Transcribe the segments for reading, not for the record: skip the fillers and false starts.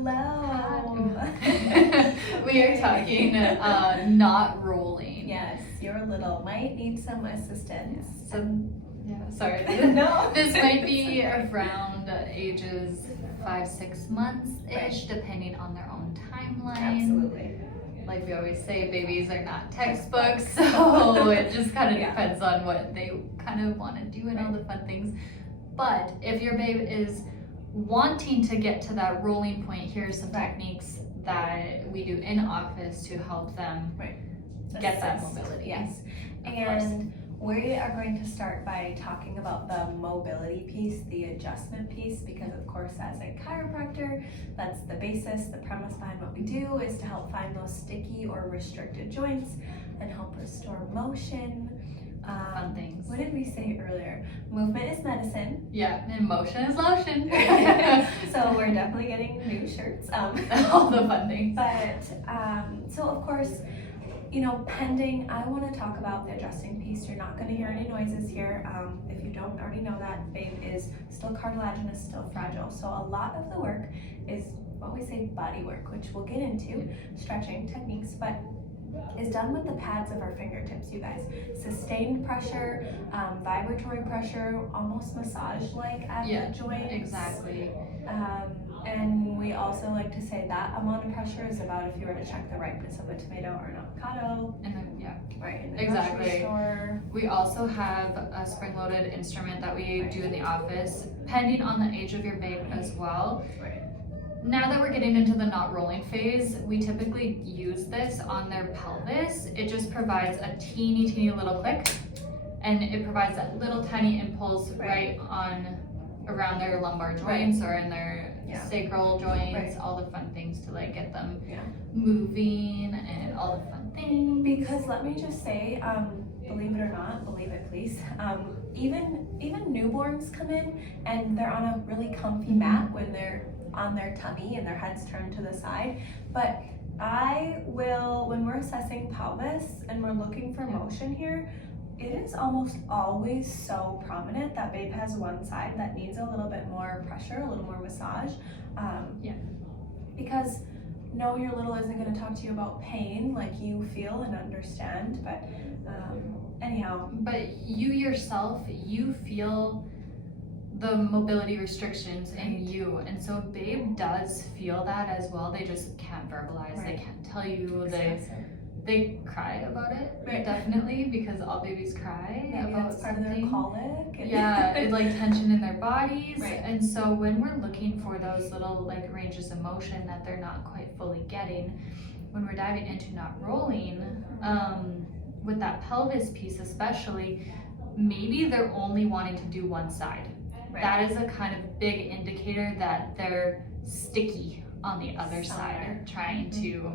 Hello. We are talking not rolling. Yes, your little might need some assistance. Sorry. No. This might be around ages 5-6 months-ish, depending on their own timeline. Absolutely. Like we always say, babies are not textbooks, so it just kind of depends on what they kind of want to do and all the fun things. But if your babe is wanting to get to that rolling point, here are some techniques that we do in office to help them get that mobility. Yes, and we are going to start by talking about the mobility piece, the adjustment piece, because of course as a chiropractor, that's the basis, the premise behind what we do is to help find those sticky or restricted joints and help restore motion. Fun things. What did we say earlier? Movement is medicine. Yeah, and motion is lotion. So we're definitely getting new shirts. All the fun things. But, so of course, you know, pending, I want to talk about the adjusting piece. You're not going to hear any noises here. If you don't already know that, babe is still cartilaginous, still fragile. So a lot of the work is what we say body work, which we'll get into, stretching techniques, but is done with the pads of our fingertips, you guys. Sustained pressure, vibratory pressure, almost massage-like at the joint. Exactly. And we also like to say that amount of pressure is about if you were to check the ripeness of a tomato or an avocado. And then, right, in the grocery store. We also have a spring-loaded instrument that we do in the office, depending on the age of your babe as well. Right. Now that we're getting into the not rolling phase, we typically use this on their pelvis. It just provides a teeny little click, and it provides that little tiny impulse right on around their lumbar joints or in their sacral joints, all the fun things to like get them moving and all the fun things. Because let me just say, believe it or not, believe it please, even newborns come in and they're on a really comfy mat when they're on their tummy and their head's turned to the side. But I will, when we're assessing pelvis and we're looking for motion here, it is almost always so prominent that babe has one side that needs a little bit more pressure, a little more massage. Because no, your little isn't going to talk to you about pain like you feel and understand, but anyhow. But you yourself, you feel the mobility restrictions in you, and so babe does feel that as well. They just can't verbalize, they can't tell you, they cry about it, definitely, because all babies cry about that's part something. of their colic. It's like tension in their bodies, and so when we're looking for those little like ranges of motion that they're not quite fully getting, when we're diving into not rolling, with that pelvis piece especially, maybe they're only wanting to do one side. That is a kind of big indicator that they're sticky on the other side, trying to.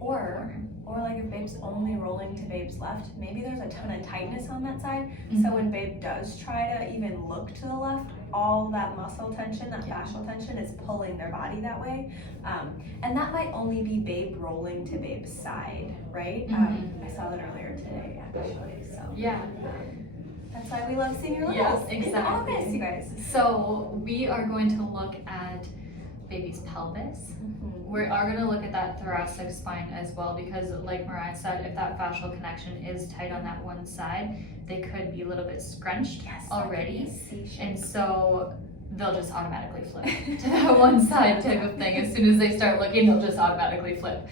Or like if babe's only rolling to babe's left, maybe there's a ton of tightness on that side. So when babe does try to even look to the left, all that muscle tension, that fascial tension is pulling their body that way. And that might only be babe rolling to babe's side, right? I saw that earlier today, actually. So that's why we love seeing your littles in the office, you guys. So we are going to look at baby's pelvis. We are going to look at that thoracic spine as well, because like Mariah said, if that fascial connection is tight on that one side, they could be a little bit scrunched already. And so they'll just automatically flip to that one side type of thing. As soon as they start looking, they'll just automatically flip.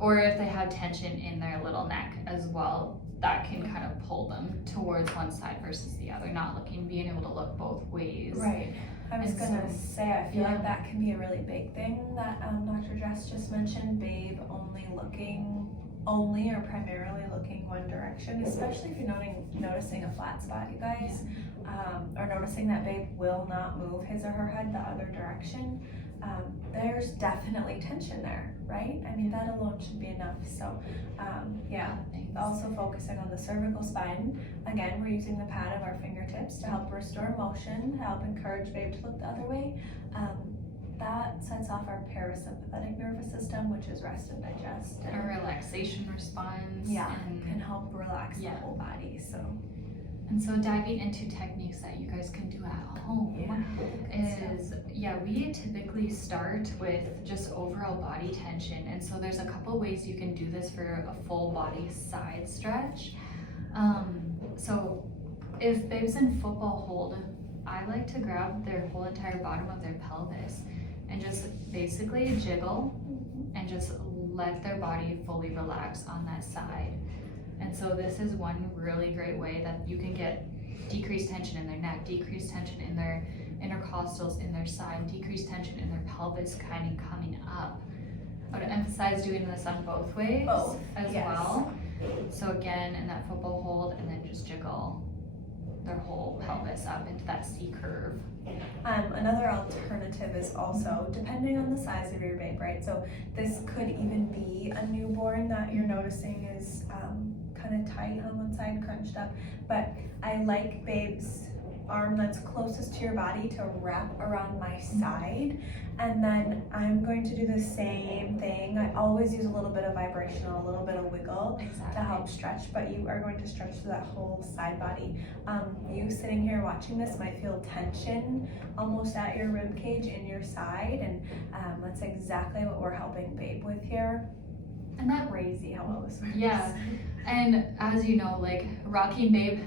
Or if they have tension in their little neck as well, that can kind of pull them towards one side versus the other, not looking, being able to look both ways. Right. I was gonna say, I feel like that can be a really big thing that Dr. Jess just mentioned, babe only or primarily looking one direction, especially if you're noticing a flat spot, you guys, or noticing that babe will not move his or her head the other direction. There's definitely tension there, right? I mean, that alone should be enough. So also focusing on the cervical spine. Again, we're using the pad of our fingertips to help restore motion, help encourage babe to look the other way. That sets off our parasympathetic nervous system, which is rest and digest. And a relaxation response. And can help relax the whole body. So And so diving into techniques that you guys can do at home is, we typically start with just overall body tension. And so there's a couple ways you can do this for a full body side stretch. So if babe's in football hold, I like to grab their whole entire bottom of their pelvis and just basically jiggle and just let their body fully relax on that side. And so this is one really great way that you can get decreased tension in their neck, decreased tension in their intercostals in their side, decreased tension in their pelvis kind of coming up. I would emphasize doing this on both ways as well. So again, in that football hold, and then just jiggle their whole pelvis up into that C curve. Another alternative is also, depending on the size of your babe, right? So this could even be a newborn that you're noticing is kind of tight on one side, crunched up. But I like babe's arm that's closest to your body to wrap around my side. And then I'm going to do the same thing. I always use a little bit of vibration, a little bit of wiggle to help stretch, but you are going to stretch through that whole side body. You sitting here watching this might feel tension almost at your rib cage in your side, and that's exactly what we're helping babe with here. And that crazy how well this works. Yeah, and as you know, like rocking babe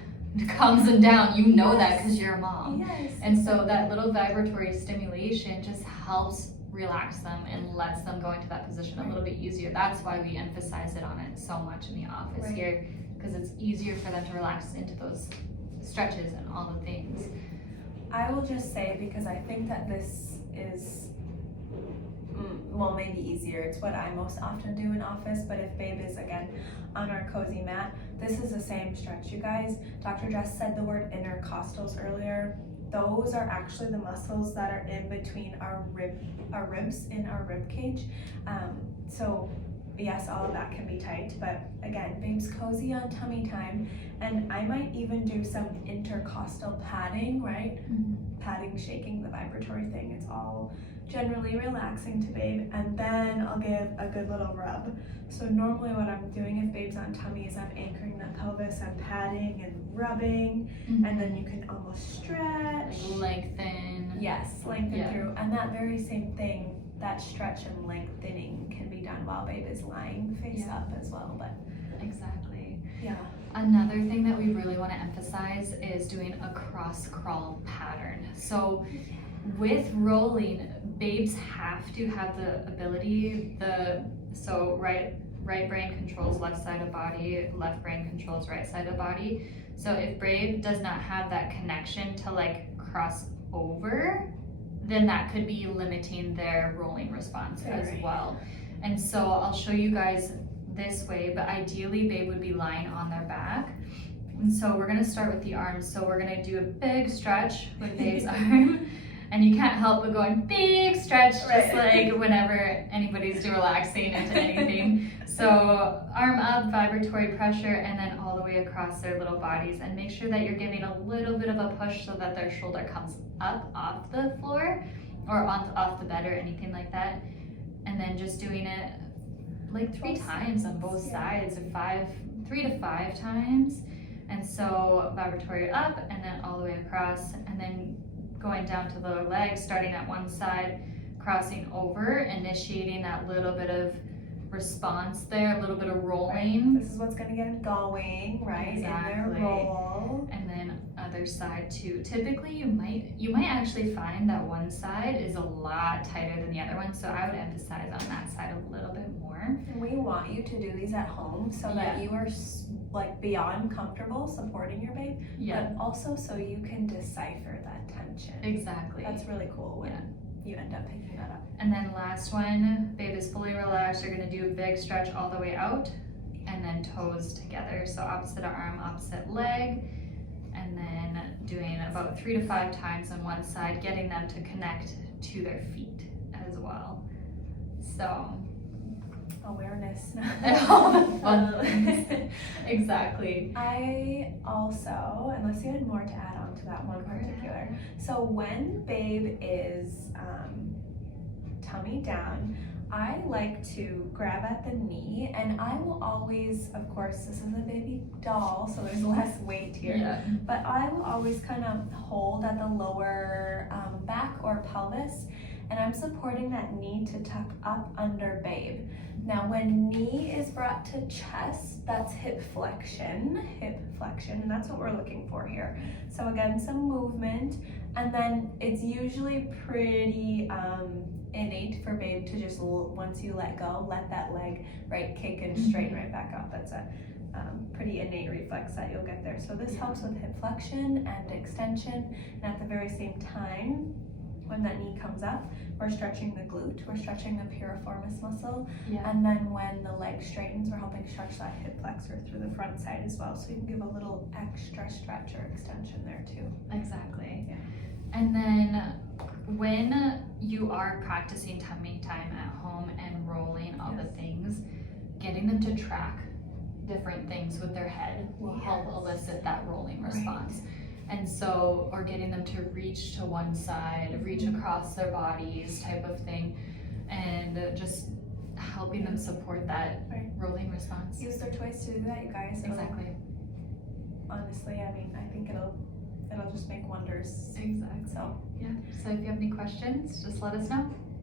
comes and down, you know that because you're a mom. And so that little vibratory stimulation just helps relax them and lets them go into that position a little bit easier. That's why we emphasize it on it so much in the office here, because it's easier for them to relax into those stretches and all the things. I will just say, because I think that this is maybe easier. It's what I most often do in office, but if babe is again on our cozy mat, this is the same stretch, you guys. Dr. Jess said the word intercostals earlier. Those are actually the muscles that are in between our ribs in our rib cage. So yes, all of that can be tight, but again, babe's cozy on tummy time, and I might even do some intercostal padding, right? Padding, shaking, the vibratory thing. It's all generally relaxing to babe, and then I'll give a good little rub. So normally what I'm doing if babe's on tummy is I'm anchoring the pelvis, I'm padding and rubbing, and then you can almost stretch. Lengthen. Yes, lengthen through. And that very same thing, that stretch and lengthening can be done while babe is lying face up as well. But exactly. Yeah. Another thing that we really want to emphasize is doing a cross crawl pattern. So with rolling, babes have to have the ability, so right brain controls left side of body, left brain controls right side of body. So if babe does not have that connection to like cross over, then that could be limiting their rolling response as well. And so I'll show you guys this way, but ideally babe would be lying on their back. And so we're gonna start with the arms. So we're gonna do a big stretch with babe's arm. And you can't help but going big stretch, just like whenever anybody's relaxing into anything. So arm up, vibratory pressure, and then all the way across their little bodies. And make sure that you're giving a little bit of a push so that their shoulder comes up off the floor or off the bed or anything like that. And then just doing it like 3 times on both sides, 3 to 5 times. And so vibratory up and then all the way across, and then going down to the legs, starting at one side, crossing over, initiating that little bit of response there, a little bit of rolling. This is what's gonna get them going, right? Exactly. In their roll. And then other side too. Typically you might actually find that one side is a lot tighter than the other one, so I would emphasize on that side a little bit more. And we want you to do these at home so that you are like beyond comfortable supporting your babe, but also so you can decipher that tension. Exactly. That's really cool when you end up picking that up. And then last one, babe is fully relaxed. You're gonna do a big stretch all the way out and then toes together. So opposite arm, opposite leg, and then doing about 3 to 5 times on one side, getting them to connect to their feet as well. So awareness. Exactly. I also, unless you had more to add on to that one particular, so when babe is tummy down, I like to grab at the knee, and I will always, of course, this is a baby doll, so there's less weight here, Yeah. but I will always kind of hold at the lower back or pelvis, and I'm supporting that knee to tuck up under babe. Now, when knee is brought to chest, that's hip flexion, and that's what we're looking for here. So again, some movement, and then it's usually pretty innate for babe to just, once you let go, let that leg, right, kick and straighten right back up. That's a pretty innate reflex that you'll get there. So this helps with hip flexion and extension, and at the very same time, when that knee comes up, we're stretching the glute, we're stretching the piriformis muscle, and then when the leg straightens, we're helping stretch that hip flexor through the front side as well, so you can give a little extra stretch or extension there too. Exactly. Yeah. And then when you are practicing tummy time at home and rolling all the things, getting them to track different things with their head will help elicit that rolling response. And so, or getting them to reach to one side, reach across their bodies type of thing, and just helping them support that rolling response. Use their toys to do that, you guys. Exactly. Honestly, I mean, I think it'll just make wonders. Exactly. So yeah. So if you have any questions, just let us know.